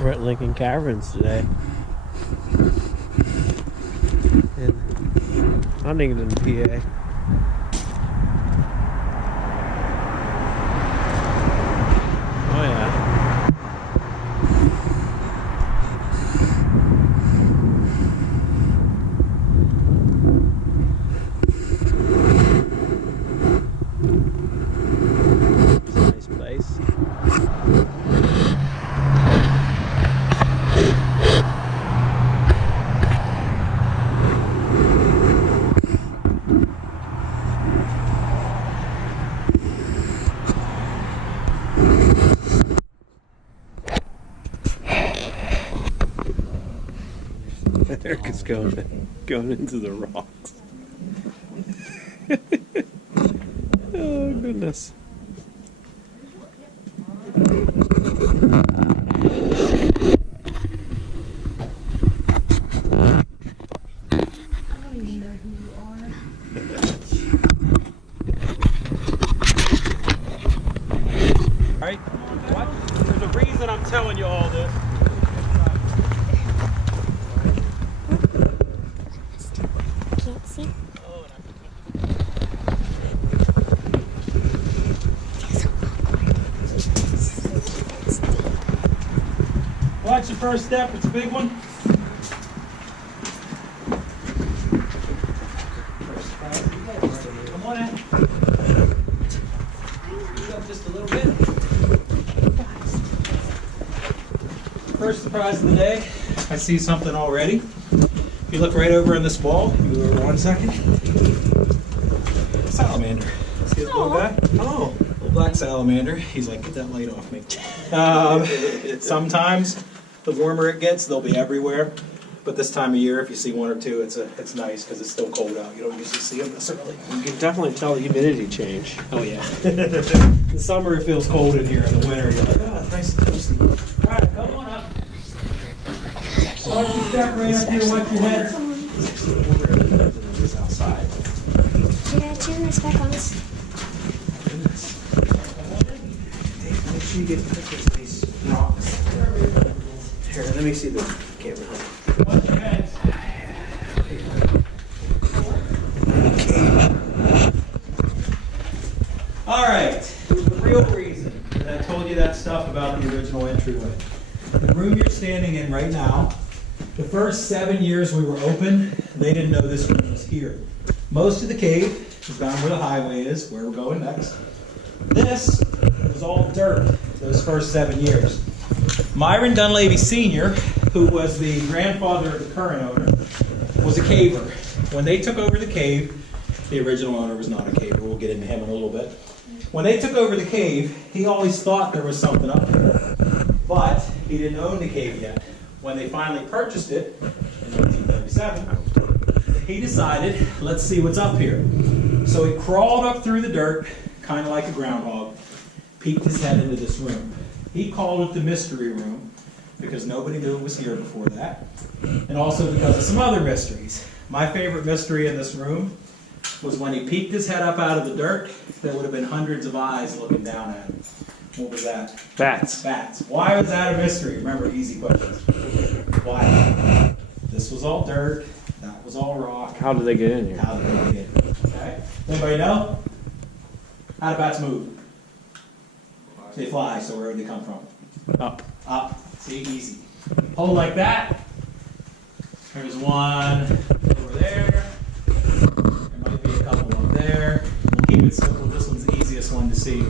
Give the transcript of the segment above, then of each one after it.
We're at Lincoln Caverns today in Huntington, PA. Oh yeah. It's a nice place. Erica's going into the rocks. Oh goodness. Alright, what? There's a reason I'm telling you all this. Can't see. Watch the first step, it's a big one. Come on in. Back up just a little bit. First surprise of the day. I see something already. If you look right over in this wall, move over 1 second. Salamander. See this little guy? Oh, little black salamander. He's like, get that light off me. Sometimes, the warmer it gets, they'll be everywhere. But this time of year, if you see one or two, it's nice because it's still cold out. You don't usually see them this early. You can definitely tell the humidity change. Oh yeah. In the summer it feels cold in here. In the winter you're like, oh, it's nice and toasty. All right, come on up. Watch your step right up here. Watch your head. It's outside. Yeah, turn this back on. Make sure you get these rocks. Here, let me see the camera. Watch your head. All right. The real reason that I told you that stuff about the original entryway. The room you're standing in right now, the first 7 years we were open, they didn't know this room was here. Most of the cave is down where the highway is, where we're going next. This was all dirt those first 7 years. Myron Dunleavy Sr., who was the grandfather of the current owner, was a caver. When they took over the cave, the original owner was not a caver. We'll get into him in a little bit. When they took over the cave, he always thought there was something up there, but he didn't own the cave yet. When they finally purchased it in 1937, he decided, let's see what's up here. So he crawled up through the dirt, kind of like a groundhog, peeked his head into this room. He called it the mystery room because nobody knew it was here before that, and also because of some other mysteries. My favorite mystery in this room was when he peeked his head up out of the dirt, there would have been hundreds of eyes looking down at him. What was that? Bats. Bats. Why was that a mystery? Remember, easy questions. Why? This was all dirt. That was all rock. How did they get in here? How did they get in? Okay. Anybody know? How do bats move? They fly, so where do they come from? Up. Up. See, easy. Hold like that. There's one over there. There might be a couple up there. We'll keep it simple. This one's the easiest one to see.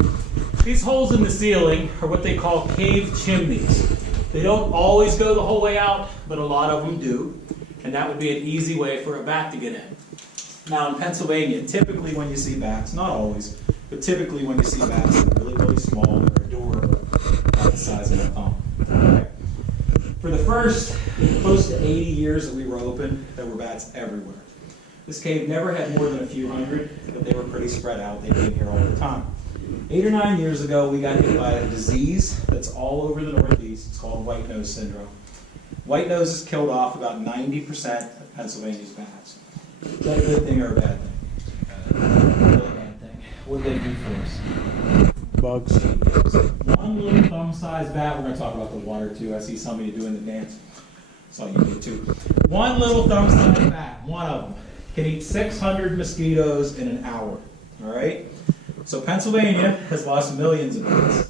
These holes in the ceiling are what they call cave chimneys. They don't always go the whole way out, but a lot of them do. And that would be an easy way for a bat to get in. Now in Pennsylvania, typically when you see bats, not always, but typically when you see bats, they're really, really small. They're adorable, about the size of a thumb. Okay. For the first close to 80 years that we were open, there were bats everywhere. This cave never had more than a few hundred, but they were pretty spread out. They'd been here all the time. 8 or 9 years ago, we got hit by a disease that's all over the Northeast. It's called white nose syndrome. White nose has killed off about 90% of Pennsylvania's bats. Is that a good thing or a bad thing? Really bad thing. What did they do for us? bugs. One little thumb-sized bat. We're going to talk about the water too. I see somebody doing the dance. Saw you do too. One little thumb-sized bat, one of them, can eat 600 mosquitoes in an hour. All right. So Pennsylvania has lost millions of bats.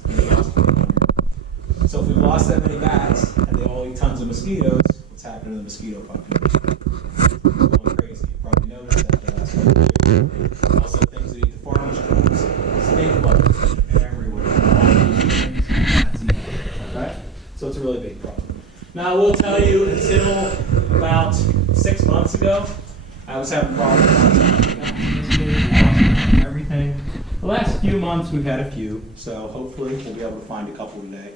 So if we've lost that many bats and they all eat tons of mosquitoes, what's happening to the mosquito population? It's going crazy. You probably noticed that the last couple of years. Also things that eat the farmers' crops, snake bugs everywhere. All these things, bats eat. Okay? So it's a really big problem. Now I will tell you, until about 6 months ago, I was having problems with everything. The last few months we've had a few, so hopefully we'll be able to find a couple today.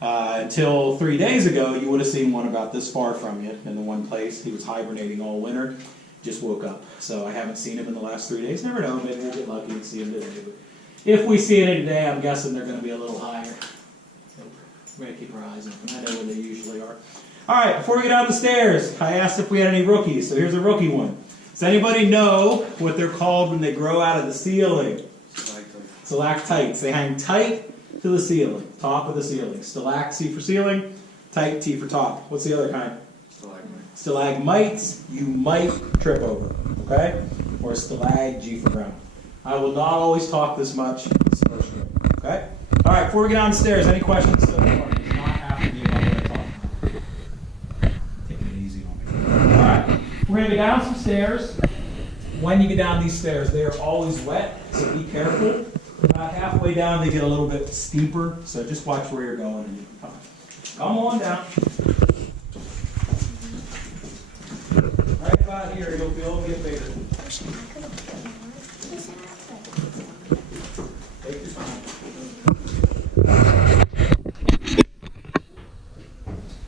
Until 3 days ago, you would have seen one about this far from you in the one place. He was hibernating all winter, just woke up. So I haven't seen him in the last 3 days. Never know, maybe we'll get lucky and see him today. But if we see any today, I'm guessing they're going to be a little higher. So we're going to keep our eyes open. I know where they usually are. All right, before we get down the stairs, I asked if we had any rookies. So here's a rookie one. Does anybody know what they're called when they grow out of the ceiling? Stalactites. They hang tight to the ceiling, top of the ceiling. Stalact, C for ceiling, tight, T for top. What's the other kind? Stalagmites. Stalagmites, you might trip over, okay? Or stalag, G for ground. I will not always talk this much, okay? All right, before we get downstairs, any questions so far? It's not after you know what I'm talking about. Taking it easy on me. All right, we're going to go down some stairs. When you get down these stairs, they are always wet, so be careful. About halfway down, they get a little bit steeper, so just watch where you're going and you can come on down. Right about here, you'll feel it get bigger. Take your time.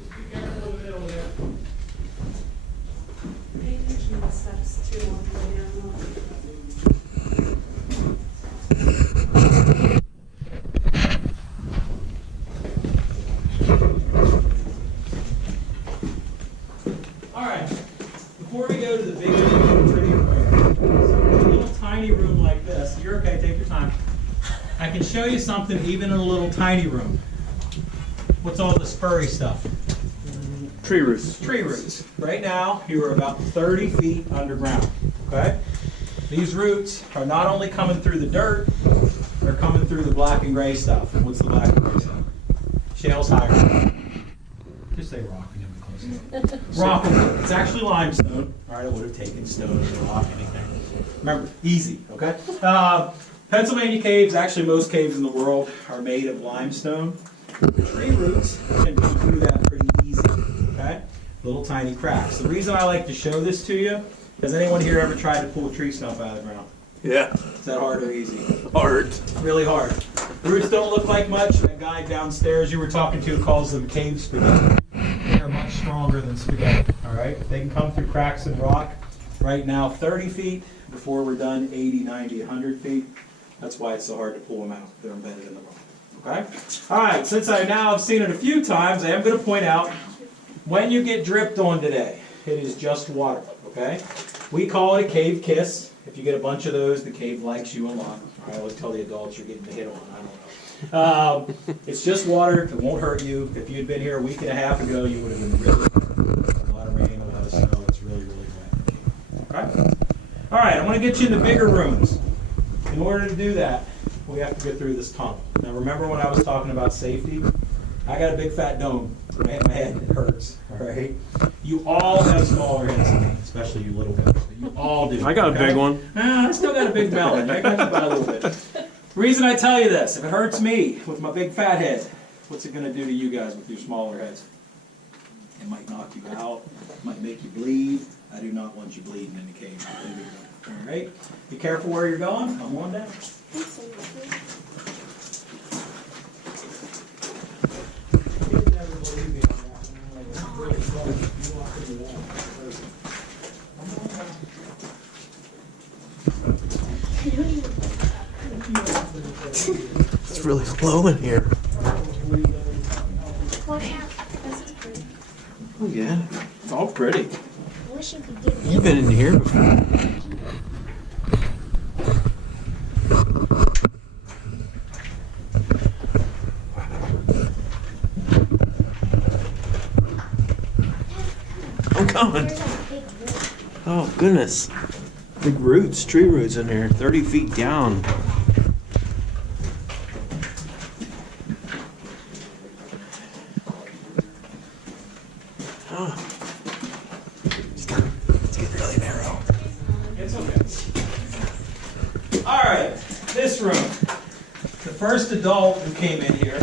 Be careful in the middle there. Pay attention to the steps too on the way down. Alright, before we go to the big room, pretty quick, a little tiny room like this, you're okay, take your time. I can show you something even in a little tiny room. What's all this furry stuff? Tree roots. Tree roots. Right now, you are about 30 feet underground, okay? These roots are not only coming through the dirt, they're coming through the black and gray stuff. What's the black and gray stuff? Shale's higher. Just say rock. Rock and wood. It's actually limestone. All right, I would have taken stone or rock, anything. Remember, easy, okay? Pennsylvania caves, actually most caves in the world, are made of limestone. The tree roots can go through that pretty easy, okay? Little tiny cracks. The reason I like to show this to you, has anyone here ever tried to pull a tree stump out of the ground? Yeah. Is that hard or easy? Hard. Really hard. The roots don't look like much. That guy downstairs you were talking to calls them cave spaghetti. They're much stronger than spaghetti, all right? They can come through cracks in rock. Right now, 30 feet. Before we're done, 80, 90, 100 feet. That's why it's so hard to pull them out. They're embedded in the rock, okay? All right, since I now have seen it a few times, I am going to point out, when you get dripped on today, it is just water, okay? We call it a cave kiss. If you get a bunch of those, the cave likes you a lot. I always tell the adults you're getting hit on. I don't know. It's just water. It won't hurt you. If you had been here a week and a half ago, you would have been really a lot of rain, a lot of snow. It's really, really wet. Okay? All right, I want to get you in the bigger rooms. In order to do that, we have to get through this tunnel. Now, remember when I was talking about safety? I got a big fat dome. My head hurts. All right? You all have smaller heads than me, especially you little guys. You all do. I got a big one. I still got a big melon. I got you by a little bit. The reason I tell you this, if it hurts me with my big fat head, what's it going to do to you guys with your smaller heads? It might knock you out. It might make you bleed. I do not want you bleeding in the cave. All right? Be careful where you're going. Come on down. It's really low in here. Watch out. This is pretty. Oh yeah, it's all pretty. I wish you could give me. You've been in here before. going? There's a big room. Oh, goodness. Big roots, tree roots in here, 30 feet down. Oh. It's getting really narrow. It's okay. All right, this room. The first adult who came in here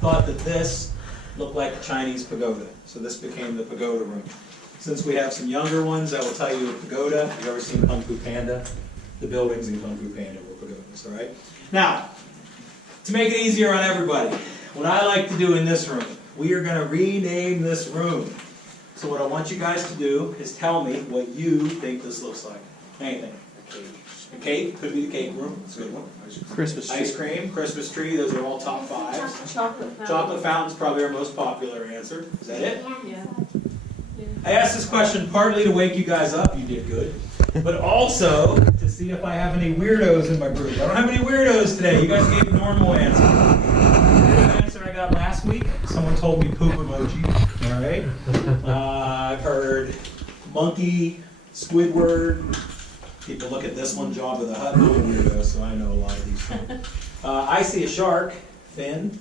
thought that this looked like a Chinese pagoda, so this became the pagoda room. Since we have some younger ones, I will tell you a pagoda. You've ever seen Kung Fu Panda? The buildings in Kung Fu Panda were pagodas, all right? Now, to make it easier on everybody, what I like to do in this room, we are going to rename this room. So what I want you guys to do is tell me what you think this looks like. Anything. A cake, could be the cake room. That's a good one. Christmas tree. Ice cream, Christmas tree, those are all top fives. Chocolate fountain. Chocolate fountain's probably our most popular answer. Is that it? Yeah. I asked this question partly to wake you guys up, you did good, but also to see if I have any weirdos in my group. I don't have any weirdos today. You guys gave normal answers. The answer I got last week, someone told me poop emoji. All right. I've heard monkey, Squidward. People look at this one, Jabba the Hutt. I'm a weirdo, so I know a lot of these things. I see a shark, fin,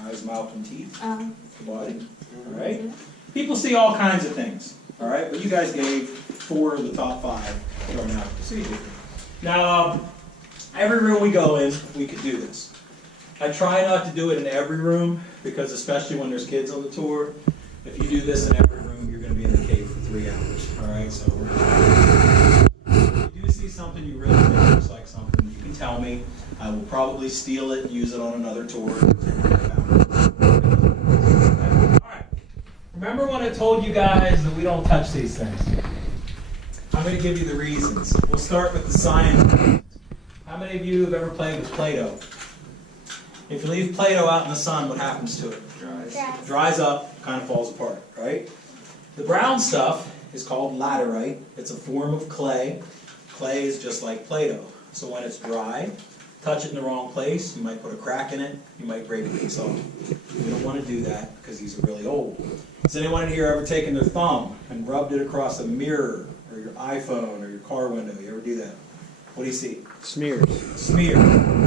eyes, mouth, and teeth. The body. All right. People see all kinds of things. All right. But you guys gave 4 of the top 5 going out to see. Now, every room we go in, we could do this. I try not to do it in every room because, especially when there's kids on the tour, if you do this in every room, you're going to be in the cave for 3 hours. All right. So if you do see something you really think looks like something, you can tell me. I will probably steal it and use it on another tour. Remember when I told you guys that we don't touch these things? I'm going to give you the reasons. We'll start with the science. How many of you have ever played with Play-Doh? If you leave Play-Doh out in the sun, what happens to it? It dries up, kind of falls apart, right? The brown stuff is called laterite. It's a form of clay. Clay is just like Play-Doh. So when it's dry, touch it in the wrong place, you might put a crack in it, you might break a piece off. We don't want to do that because these are really old. Has anyone in here ever taken their thumb and rubbed it across a mirror or your iPhone or your car window? You ever do that? What do you see? Smears. Smear.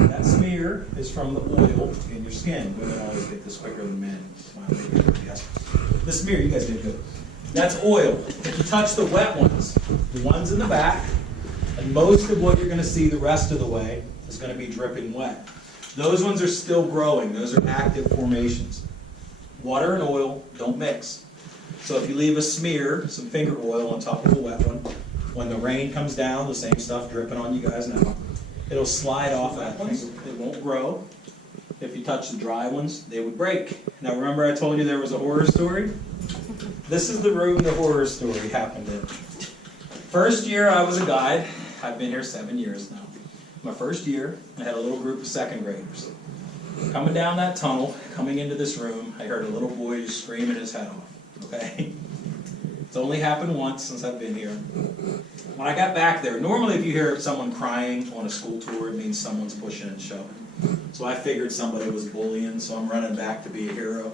That smear is from the oil in your skin. Women always get this quicker than men. Yes. The smear, you guys did good. That's oil. If you touch the wet ones, the ones in the back, and most of what you're going to see the rest of the way is going to be dripping wet. Those ones are still growing. Those are active formations. Water and oil don't mix. So if you leave a smear, some finger oil on top of a wet one, when the rain comes down, the same stuff dripping on you guys now, it'll slide off that thing. It won't grow. If you touch the dry ones, they would break. Now remember I told you there was a horror story? This is the room the horror story happened in. First year I was a guide. I've been here 7 years now. My first year, I had a little group of 2nd graders. Coming down that tunnel, coming into this room, I heard a little boy just screaming his head off, okay? It's only happened once since I've been here. When I got back there, normally if you hear someone crying on a school tour, it means someone's pushing and shoving. So I figured somebody was bullying, so I'm running back to be a hero.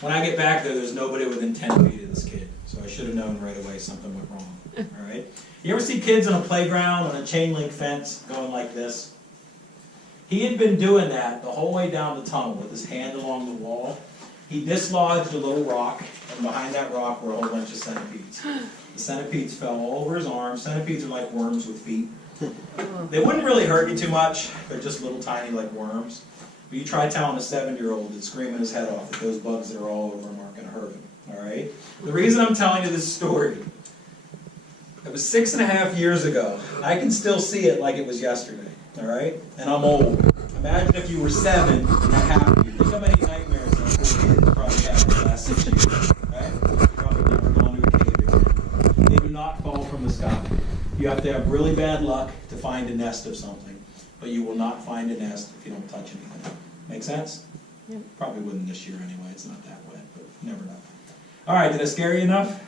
When I get back there, there's nobody within 10 feet of this kid. So I should have known right away something went wrong, all right? You ever see kids on a playground on a chain link fence going like this? He had been doing that the whole way down the tunnel with his hand along the wall. He dislodged a little rock, and behind that rock were a whole bunch of centipedes. The centipedes fell all over his arms. Centipedes are like worms with feet. They wouldn't really hurt you too much. They're just little tiny like worms. But you try telling a 7-year-old that's screaming his head off that those bugs that are all over him aren't going to hurt him. All right? The reason I'm telling you this story, it was 6.5 years ago. I can still see it like it was yesterday. All right? And I'm old. Imagine if you were 7 and that happened to you. Think how many nightmares you probably had in the last 6 years. Right? You've probably never gone to a cave again. They do not fall from the sky. You have to have really bad luck to find a nest of something. But you will not find a nest if you don't touch anything. Make sense? Yep. Probably wouldn't this year anyway. It's not that wet, but you never know. All right, did I scare you enough?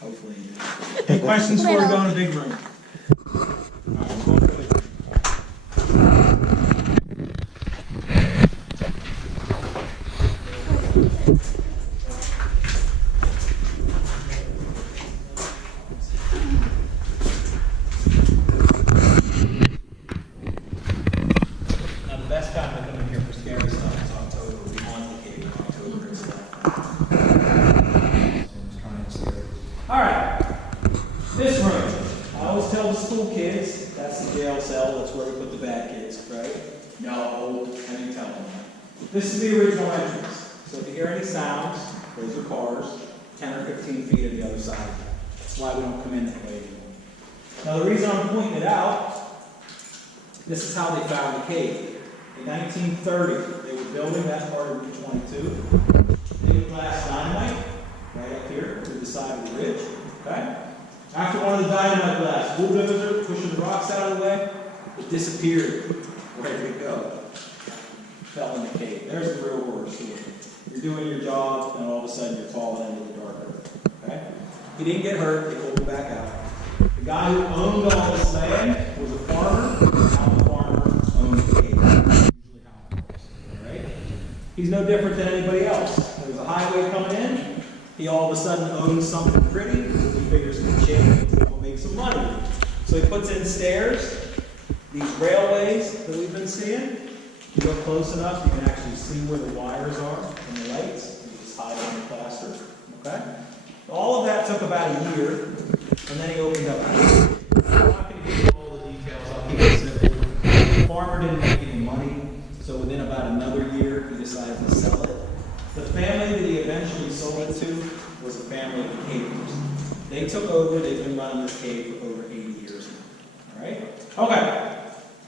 Hopefully you did. Any questions before we go in the big room? All right, let's go to the big room. cell was school kids. That's the jail cell. That's where we put the bad kids, right? No, how do you tell them? This is the original entrance. So if you hear any sounds, those are cars, 10 or 15 feet on the other side. That's why we don't come in that way anymore. Now the reason I'm pointing it out, this is how they found the cave. In 1930, they were building that part of Route 22. They would blast dynamite right up here to the side of the ridge. Okay? After one of the dynamite blasts, bulldozer pushing the rocks out of the way, it disappeared. Where did it go? Fell in the cave. There's the real horror story. You're doing your job, and all of a sudden you're falling into the dark earth. Okay? He didn't get hurt. They pulled him back out. The guy who owned all this land was a farmer. Now the farmer owned the cave. Usually how it works. All right? He's no different than anybody else. There's a highway coming in. He all of a sudden owns something pretty. He figures he can change it. He'll make some money. So he puts in stairs. These railways that we've been seeing. You go close enough, you can actually see where the wires are and the lights. You just hide on the plaster. Okay? All of that took about a year, and then he opened up. I'm not going to give you all the details. I'll keep it simple. The farmer didn't make any money, so within about another year, he decided to sell it. The family that he eventually sold it to was a family of cavers. They took over. They've been running this cave for over 80 years now. All right? Okay.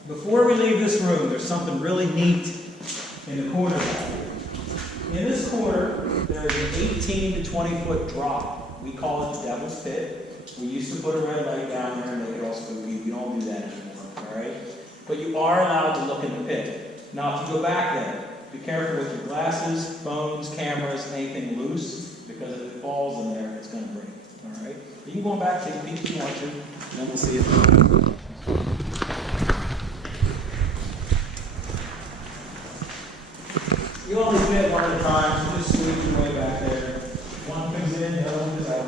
Before we leave this room, there's something really neat in the corner back here. In this corner, there is an 18 to 20 foot drop. We call it the Devil's Pit. We used to put a red light down there and they could also go weed. We don't do that anymore, all right? But you are allowed to look in the pit. Now, if you go back there, be careful with your glasses, phones, cameras, anything loose, because if it falls in there, it's going to break, all right? But you can go back, take a peek if you want to, and then we'll see it. You only fit one at a time, so just squeeze your way back there. One comes in, the other one goes out.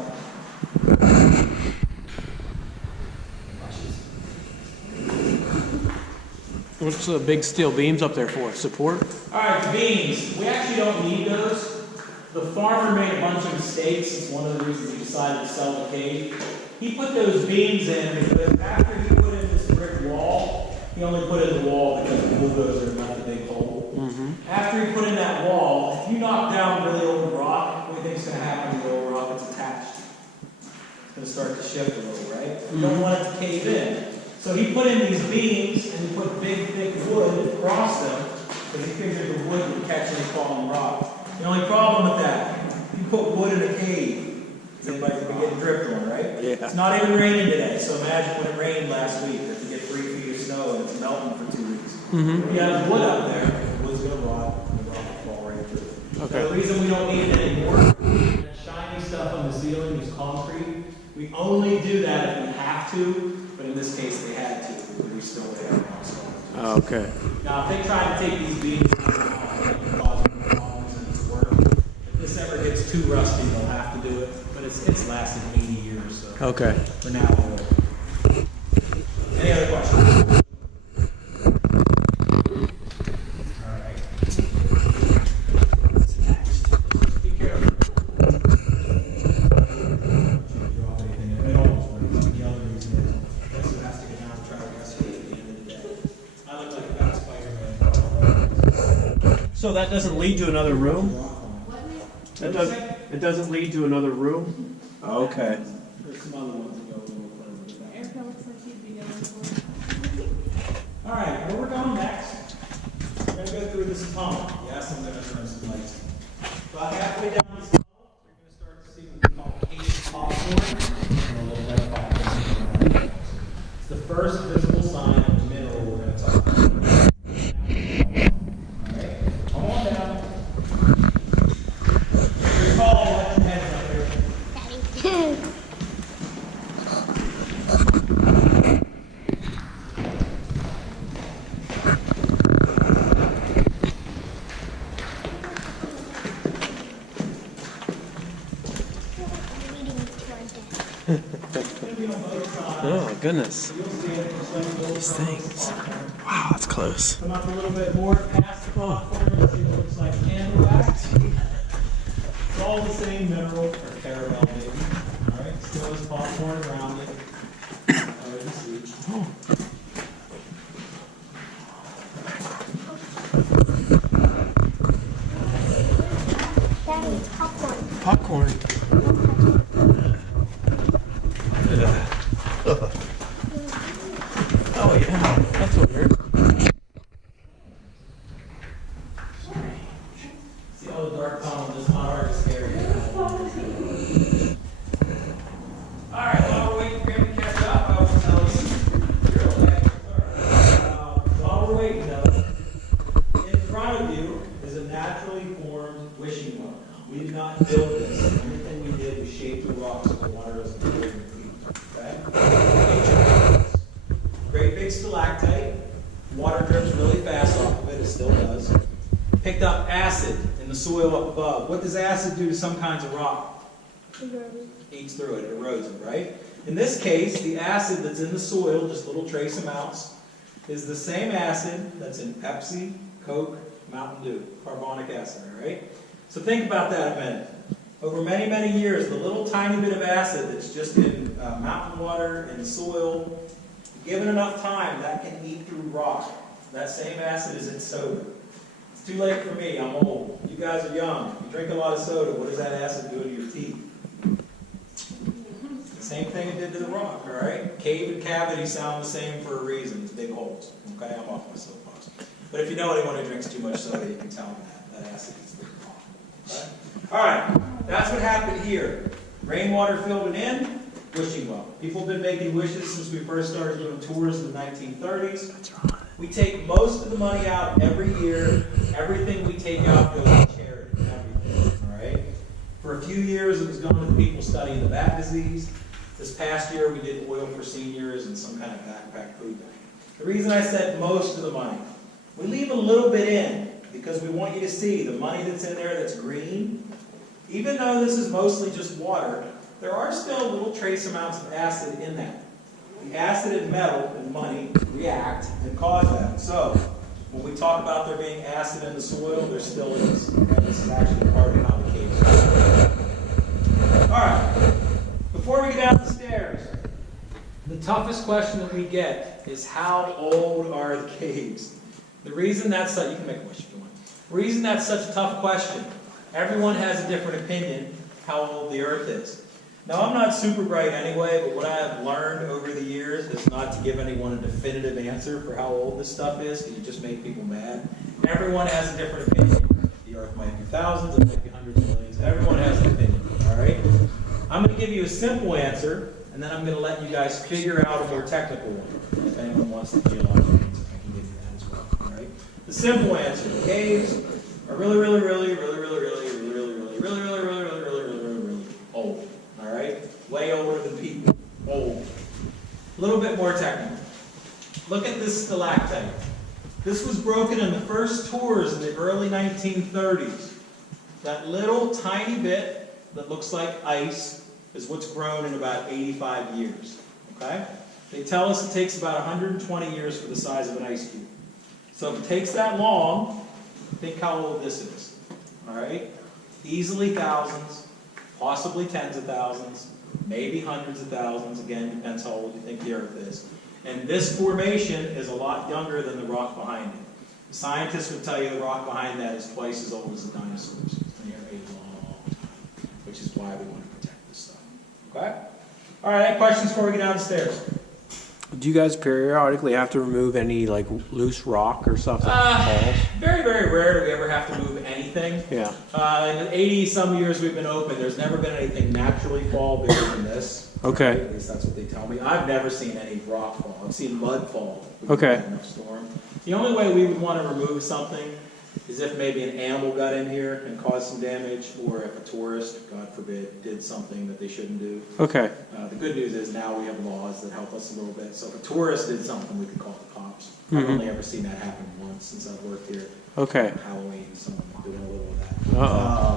What's the big steel beams up there for? Support? All right, the beams. We actually don't need those. The farmer made a bunch of mistakes. It's one of the reasons he decided to sell the cave. He put those beams in because after he put in this brick wall, he only put in the wall because the bulldozer left a big hole. After you put in that wall, if you knock down really old rock, what do you think is going to happen to the old rock that's attached? It's going to start to shift a little, right? You don't want it to cave in. So he put in these beams and he put big, thick wood across them because he figured the wood would catch any falling rock. The only problem with that, if you put wood in a cave, everybody's going to get dripped on, right? Yeah. It's not even raining today, so imagine when it rained last week, if you get 3 feet of snow and it's melting for 2 weeks. If you have wood up there, the wood's going to rot, and the rock will fall right through. Okay. So the reason we don't need it anymore, that shiny stuff on the ceiling is concrete. We only do that if we have to, but in this case they had to, but we still would have now. Okay. Now, if they try to take these beams out, it can cause more problems in this work. If this ever gets too rusty, they'll have to do it, but it's lasted 80 years, so Okay. for now, we'll. Any other questions? So that doesn't lead to another room? It doesn't lead to another room? Okay. There's some other ones that go a little further with that. Erica looks like she'd be going for. All right, where we're going next, we're going to go through this tunnel. Yes, I'm going to turn some lights on. About halfway down this tunnel, you're going to start to see what we call cave popcorn and a little bit of popcorn. It's the first visible sign of the mineral we're going to talk about. All right, come on down. Recall what your head's up here. Daddy. Oh my goodness. These things. Wow, that's close. Come up a little bit more past the platform and see what it looks like in wax. It's all the same mineral or caramel maybe. Alright, still has popcorn around it. Alright, popcorn. Oh yeah, that's weird. See all the dark tunnel, just not hard to scare you. Alright, while we're waiting for him to catch up, I will tell you real fast. While we're waiting though, in front of you is a naturally formed wishing well. We did not build this. Everything we did was shape the rocks so the water doesn't go in your feet. Okay? Great big stalactite. Water drips really fast off of it, it still does. Picked up acid in the soil up above. What does acid do to some kinds of rock? Eats through it, it erodes it, right? In this case, the acid that's in the soil, just little trace amounts, is the same acid that's in Pepsi, Coke, Mountain Dew, carbonic acid, all right? So think about that a minute. Over many, many years, the little tiny bit of acid that's just in mountain water and soil, given enough time, that can eat through rock. That same acid is in soda. It's too late for me, I'm old. You guys are young. You drink a lot of soda, what does that acid do to your teeth? Same thing it did to the rock, all right? Cave and cavity sound the same for a reason. It's big holes. Okay, I'm off my soapbox. But if you know anyone who drinks too much soda, you can tell them that acid is the rock. Okay? All right, that's what happened here. Rainwater filled it in, wishing well. People have been making wishes since we first started doing tours in the 1930s. That's right. We take most of the money out every year. Everything we take out goes to charity. Everything, all right? For a few years, it was going to the people studying the bat disease. This past year, we did oil for seniors and some kind of backpack food bank. The reason I said most of the money, we leave a little bit in because we want you to see the money that's in there that's green. Even though this is mostly just water, there are still little trace amounts of acid in that. The acid and metal and money react and cause that. So, when we talk about there being acid in the soil, there still is. And this is actually part of how the caves are. All right. Before we get down the stairs, the toughest question that we get is how old are the caves? The reason that's such, you can make a wish if you want. The reason that's such a tough question, everyone has a different opinion how old the earth is. Now I'm not super bright anyway, but what I have learned over the years is not to give anyone a definitive answer for how old this stuff is, because you just make people mad. Everyone has a different opinion. The earth might be thousands, it might be hundreds of millions. Everyone has an opinion, all right? I'm going to give you a simple answer, and then I'm going to let you guys figure out a more technical one. If anyone wants the geological answer, I can give you that as well. All right? The simple answer: the caves are really old. All right, way older than people. Old. A little bit more technical. Look at this stalactite. This was broken in the first tours in the early 1930s. That little tiny bit that looks like ice is what's grown in about 85 years, okay? They tell us it takes about 120 years for the size of an ice cube. So if it takes that long, think how old this is, all right? Easily thousands, possibly tens of thousands, maybe hundreds of thousands, again, depends how old you think the earth is. And this formation is a lot younger than the rock behind it. The scientists would tell you the rock behind that is twice as old as the dinosaurs. They are a long time, which is why we want to protect this stuff. Okay? All right, any questions before we get down the stairs? Do you guys periodically have to remove any like loose rock or stuff that falls? Very, very rare do we ever have to move anything. Yeah. In the 80-some years we've been open, there's never been anything naturally fall bigger than this. Okay. At least that's what they tell me. I've never seen any rock fall. I've seen mud fall. Okay. Enough storm. The only way we would want to remove something is if maybe an animal got in here and caused some damage, or if a tourist, God forbid, did something that they shouldn't do. Okay. The good news is now we have laws that help us a little bit. So if a tourist did something, we could call the cops. I've only ever seen that happen once since I've worked here. Okay. Halloween, someone doing a little of that. Uh-oh.